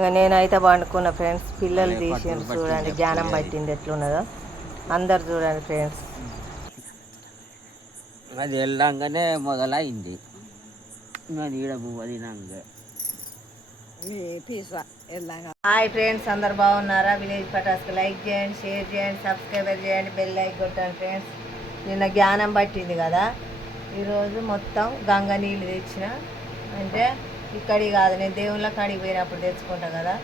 ఇక నేనైతే పండుకున్న ఫ్రెండ్స్ పిల్లలు తీసిండ్రు చూడండి జ్ఞానం పట్టింది ఎట్లున్నదో. అందరు చూడండి ఫ్రెండ్స్. అది వెళ్ళంగానే మొదలైంది. హాయ్ ఫ్రెండ్స్ అందరు బాగున్నారా? విలేజ్ పటాస్కి లైక్ చేయండి షేర్ చేయండి సబ్స్క్రైబర్ చేయండి బెల్ లైక్ కొట్టండి ఫ్రెండ్స్. నిన్న జ్ఞానం పట్టింది కదా. ఈరోజు మొత్తం గంగ నీళ్ళు తెచ్చిన. అంటే ఇక్కడి కాదు నేను దేవుళ్ళ కాడికి పోయినప్పుడు తెచ్చుకుంటా కదా.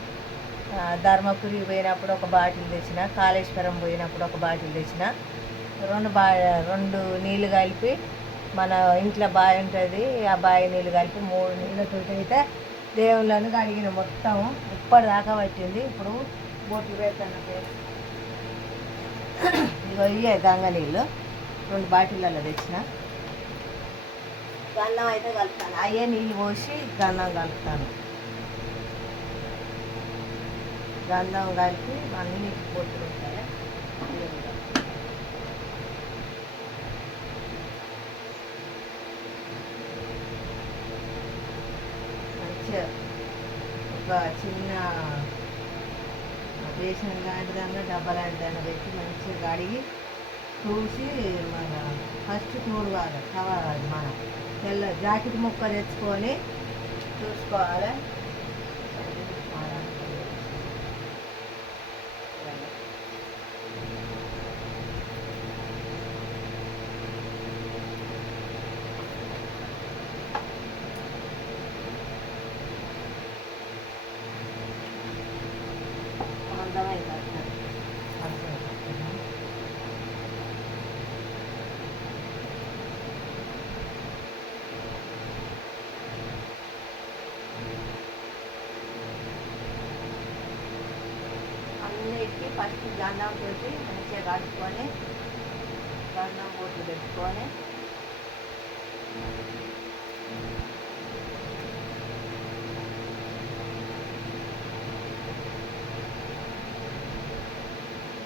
ధర్మపురికి పోయినప్పుడు ఒక బాటిల్ తెచ్చిన కాళేశ్వరం పోయినప్పుడు ఒక బాటిల్ తెచ్చిన. రెండు బా రెండు నీళ్ళు కలిపి మన ఇంట్లో బావి ఉంటుంది ఆ బావి నీళ్ళు కలిపి మూడు నీళ్ళతో అయితే దేవుళ్ళను కడిగిన మొత్తం ఇప్పటిదాకా పట్టింది. ఇప్పుడు బొట్లు పెడతాను. ఇగో ఇవే గంగ నీళ్ళు రెండు బాటిళ్ళల్లో తెచ్చిన. గన్నం అయితే కలుపుతాను. అయ్యే నీళ్ళు పోసి గన్నం కలుపుతాను. గంధం కలిపి అన్ని బొట్లు ఉంటాయి మంచిగా ఒక చిన్న బేసన్ లాంటి దాంట్లో డబ్బా లాంటి దాన్ని పెట్టి మంచిగా కడిగి చూసి మన ఫస్ట్ తూడవాలి కవర్ అది మన. తెల్ల జాకెట్ ముక్క తెచ్చుకొని చూసుకోవాలి అర్థమైంది అర్థమైంది అన్నిటికీ ఫస్ట్ గంధం తోటి మంచిగా కలుపుకొని గంధం బొట్లు పెట్టుకొని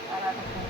తర్వాత కుంకుమ బొట్లు పెట్టుకొని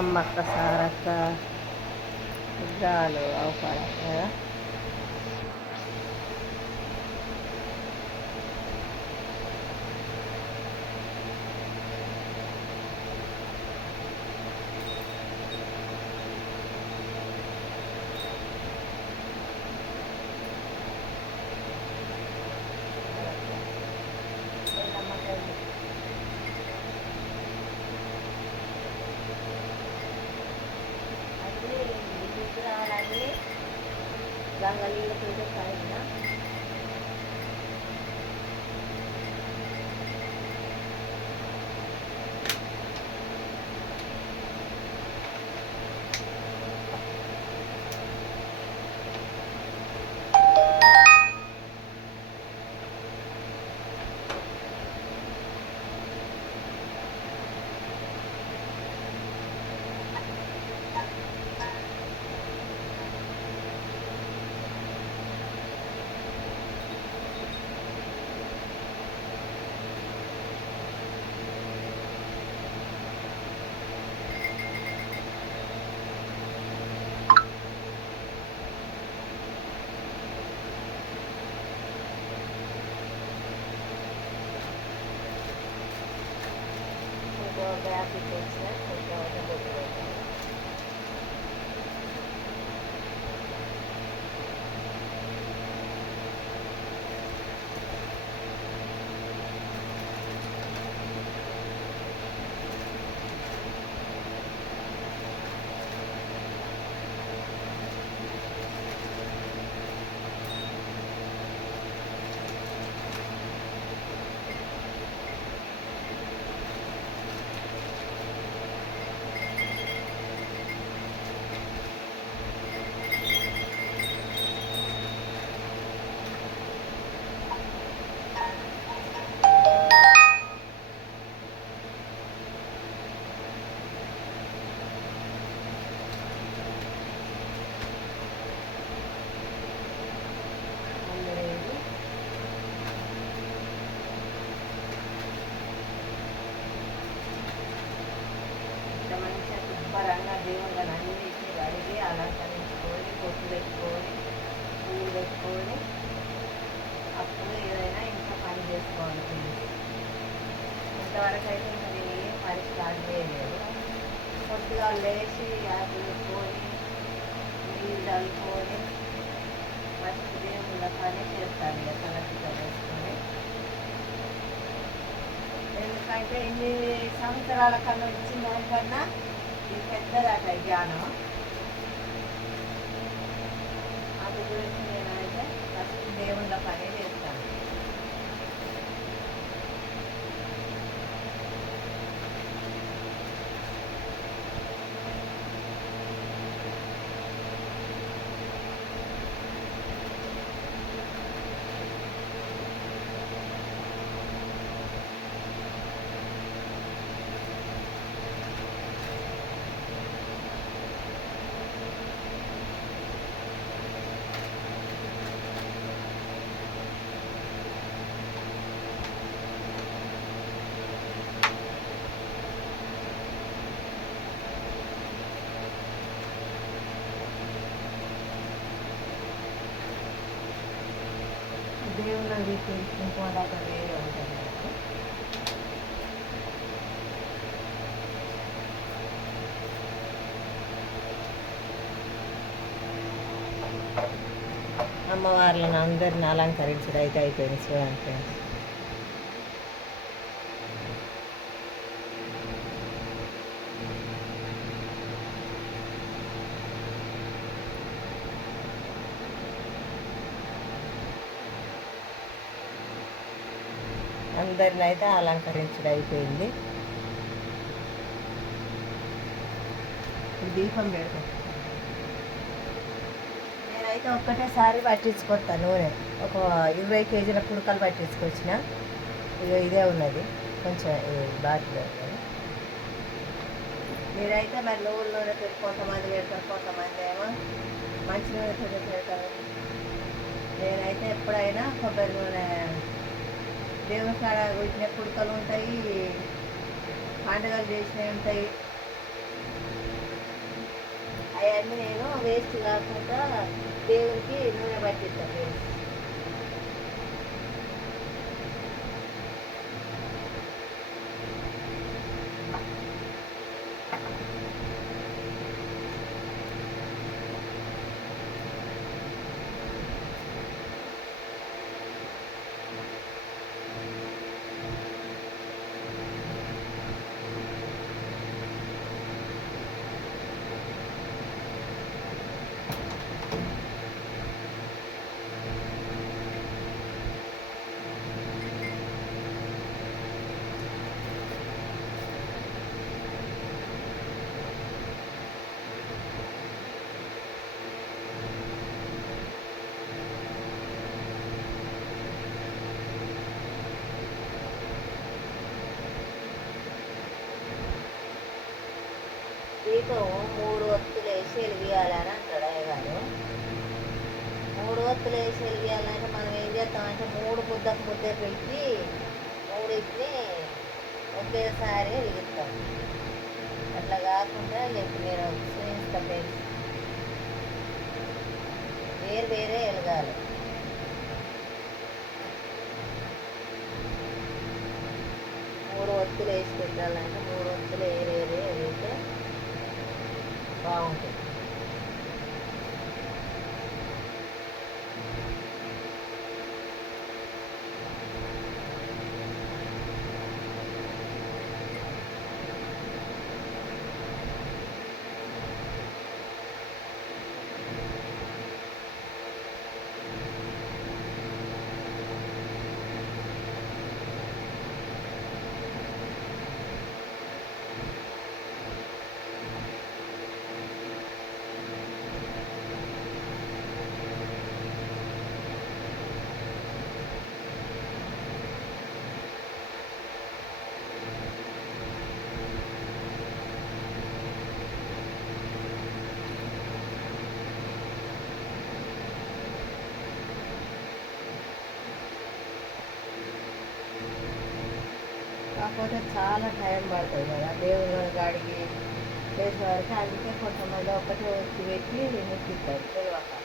ಅಮ್ಮ ಸಾರಕ್ಕ ಇದ್ದಾಳು ಅವಕಾಶ గంగ నీళ్ళతో కలిగిన happy. దేవుళ్ళని అన్నిటిని కడిగి అలంకరించుకొని బొట్టు పెట్టుకొని పూలు పెట్టుకొని అప్పుడు ఏదైనా ఇంకా పని చేసుకోవాలి ఇంతవరకు అయితే ఇంకా నేను ఏం పని స్టార్ట్ చేయలేదు కొద్దిగా లేచి యాపిల్ పెట్టుకొని నీళ్ళు చల్లుకొని ఫస్ట్ దేవుళ్ళ పని చేస్తాను ఇక తలకి వేసుకొని ఎందుకంటే ఇన్ని సంవత్సరాల కన్నా వచ్చిన దానికన్నా ఇది పెద్దదట జ్ఞానం అందు గురించి నేనైతే ఫస్ట్ దేవుళ్ళ పని చేస్తాను దేవుళ్ళది తెలుసుకుంటాక వేరే ఉంటుంది నాకు. అమ్మవార్లను అందరిని అలంకరించడం అయితే అయిపోయింది చూడండి ఫ్రెండ్స్ అందరిని అయితే అలంకరించడం అయిపోయింది. ఇప్పుడు దీపం పెడతాం. నేనైతే ఒక్కటేసారి పట్టించుకొస్తాను నూనె. ఒక ఇరవై కేజీల పుడకలు పట్టించుకొచ్చిన. ఇక ఇదే ఉన్నది. కొంచెం ఈ బాటిల్ మీరైతే మరి నువ్వుల నూనె పెట్టి కొంతమంది పెడతారు కొంతమంది ఏమో మంచి నూనె పెట్టి పెడతారు. నేనైతే ఎప్పుడైనా కొబ్బరి నూనె దేవుని కాడ కొట్టిన పుడకలు ఉంటాయి పండుగలు చేసినవి ఉంటాయి. అవన్నీ నేను వేస్ట్ కాకుండా దేవునికి నూనె పట్టిస్తాను దీపం మూడు ఒత్తులు వేసి వెలిగియాలని అంటాడు అయ్యగారు మూడు ఒత్తులు వేసి వెలిగియాలంటే మనం ఏం చేస్తామంటే మూడు ముద్దకు ముద్ద పెట్టి మూడింటిని ఒకేసారి వెలిగిస్తాం. అట్లా కాకుండా ఇప్పుడు నేను చూపిస్తా వేరు వేరే వెలగాలి. కాకపోతే చాలా టైం పడుతుంది కదా దేవుని గాడికి చేసే వరకు అందుకే కొంతమంది ఒకటే వచ్చి పెట్టి ముట్టిస్తారు తెలియక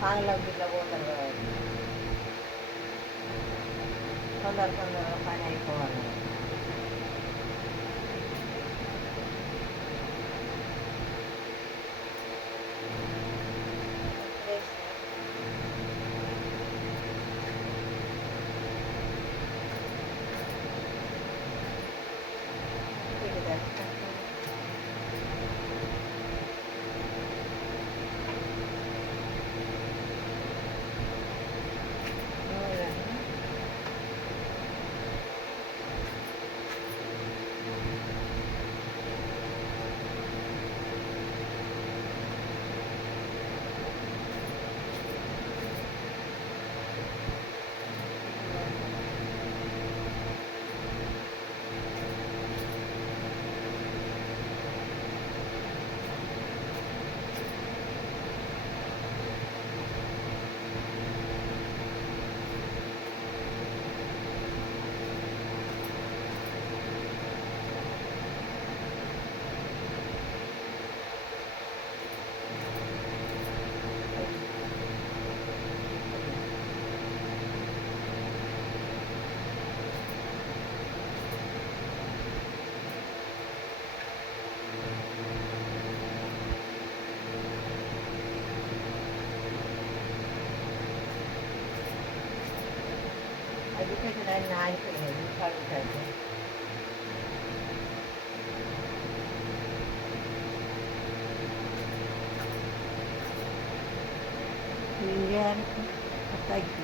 పాలలోకి ఇట్లా పోతారు కదా తొందర తొందరగా పని అయిపోవాలి Good night, ladies. Have a good night. இங்கே பத்தாக்கிட்டு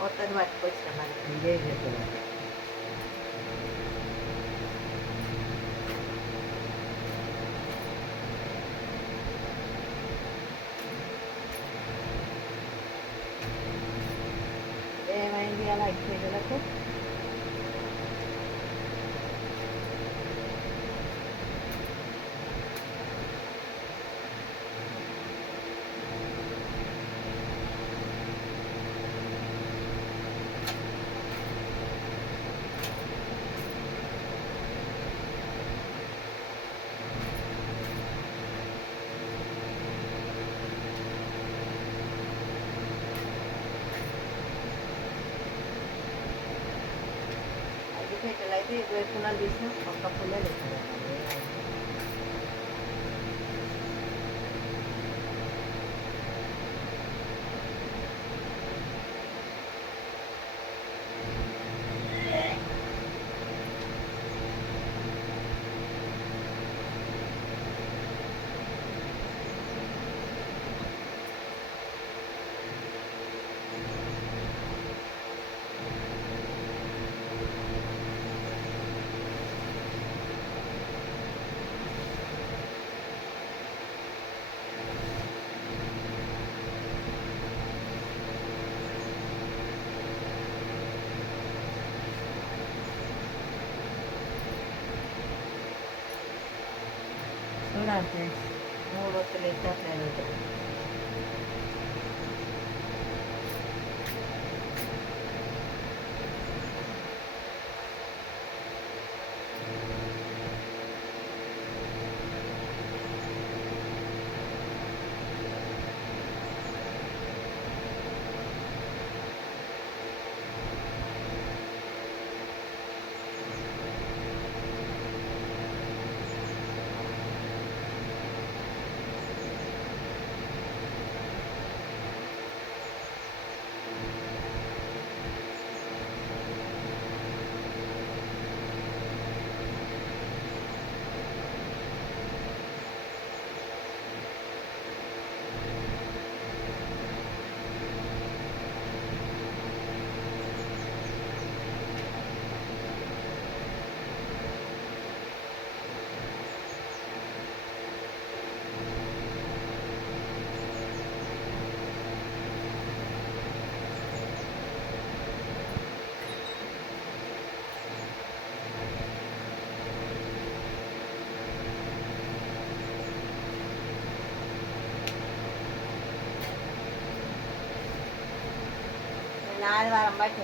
ஒருத்தர் வாட்டி போச்சு மாதிரி இங்கே இருக்கிறது ఏమైంది అలా ఇచ్చేటలకు అగ్గిపెట్టెలు అయితే ఇరవై పుల్లలు తీసినా ఒక్క పుల్లలు ఎక్కువ చూడండి வருவாரம்பாய்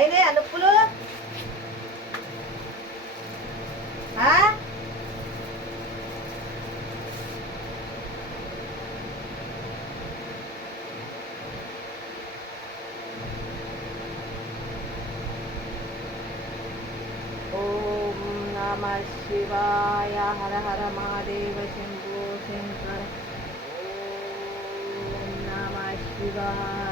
అయినాయి ఆ నొప్పులు ఓం నమ శివాయ హర హర మహాదేవ శంభో శంకర ఓం నమ శివాయ